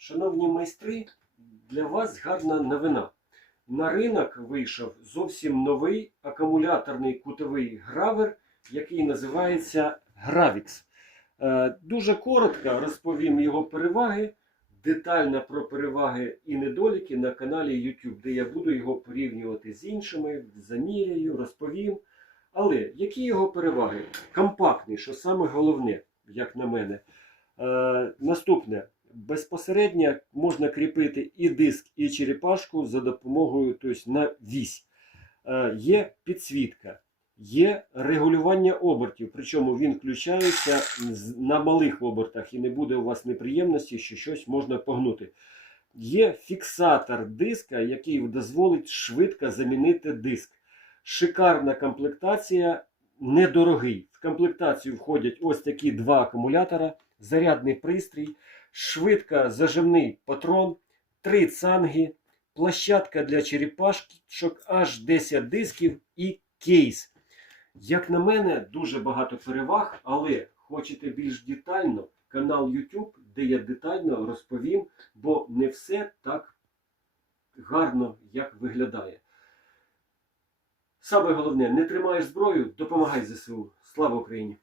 Шановні майстри, для вас гарна новина. На ринок вийшов зовсім новий акумуляторний кутовий гравер, який називається Gravix. Е, Дуже коротко розповім його переваги, детально про переваги і недоліки на каналі YouTube, де я буду його порівнювати з іншими, заміряю, розповім. Але які його переваги? Компактний, що саме головне, як на мене. Е, наступне. Безпосередньо можна кріпити і диск, і черепашку за допомогою тобто, на вісь. Е, є підсвітка, є регулювання обертів, причому він включається на малих обертах і не буде у вас неприємності, що щось можна погнути. Є фіксатор диска, який дозволить швидко замінити диск. Шикарна комплектація, недорогий. В комплектацію входять ось такі два акумулятора, зарядний пристрій, швидко зажимний патрон, три цанги, площадка для черепашок, аж 10 дисків і кейс. Як на мене, дуже багато переваг, але хочете більш детально, канал YouTube, де я детально розповім, бо не все так гарно, як виглядає. Саме головне, не тримаєш зброю, допомагай ЗСУ. Слава Україні!